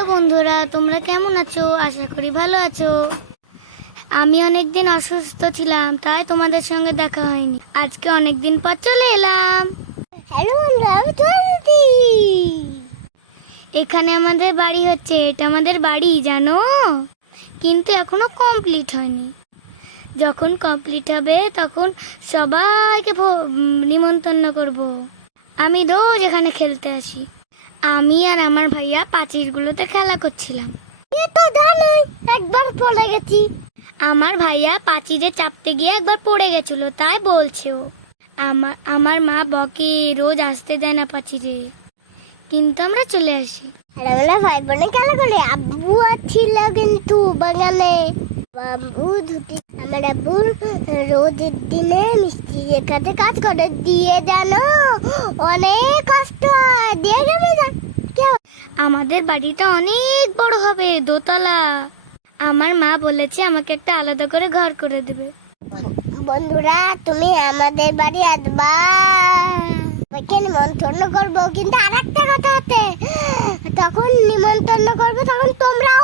Hello বন্ধুরা, তোমরা কেমন আছো? আশা করি ভালো আছো। আমি অনেকদিন অসুস্থ ছিলাম, তাই তোমাদের সঙ্গে দেখা হয়নি। আজকে অনেকদিন পর চলে এলাম। হ্যালো বন্ধুরা, আমি তোয়াদি। এখানে আমাদের বাড়ি হচ্ছে, এটা আমাদের বাড়ি জানো, কিন্তু এখনো কমপ্লিট হয়নি। যখন কমপ্লিট হবে তখন সবাইকে নিমন্ত্রণ করব। আমি রোজ এখানে খেলতে আসি। আমি আর আমার ভাইয়া পাঁচিরগুলোতে খেলা করছিলাম। এ তো জানোই, একবার পড়ে গেছি। আমার ভাইয়া পাঁচিরে চাপতে গিয়ে একবার পড়ে গেছিল, তাই বলছে ও। আমার মা বকে, রোজ আসতে দেয় না পাঁচিরে, কিন্তু আমরা চলে আসি। আমরা ভাই বোনে খেলা করি। আব্বু ছিল কিন্তু বাগানে। বাবু দুটি আমার আব্বু রোদের দিনে মিস্ত্রির কাছে কাজ করে দিয়ে জানো, অনেক কষ্ট হয়। দিয়ে যাবে না আমাদের বাড়িটা অনেক বড় হবে, দোতলা। আমার মা বলেছে আমাকে একটা আলাদা করে ঘর করে দেবে। বন্ধুরা, তুমি আমাদের বাড়ি আসবা, নিমন্ত্রণ করবো। কিন্তু আর একটা কথা আছে, তখন নিমন্ত্রণ করবো তখন তোমরাও